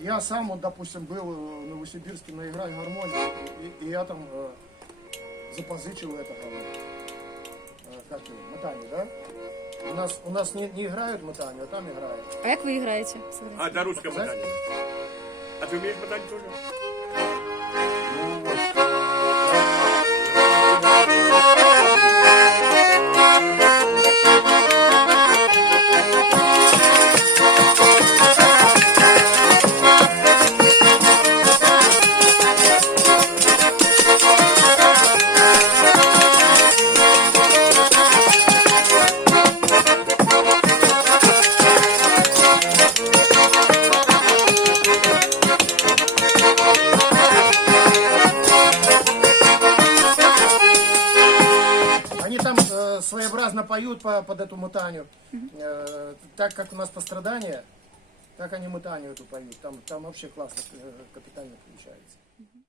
Я сам, вот, допустим, был в Новосибирске на игре гармонии, и я там запозычил это, как его, мотание, да? У нас не играют мотание, а там играют. А як ви граєте? А, это русское мотание. А ты умеешь мотать тоже? Ну, вот. Они там своеобразно поют под эту мутанию. Так как у нас пострадание, так они мутанию эту поют. Там вообще классно, капитально получается.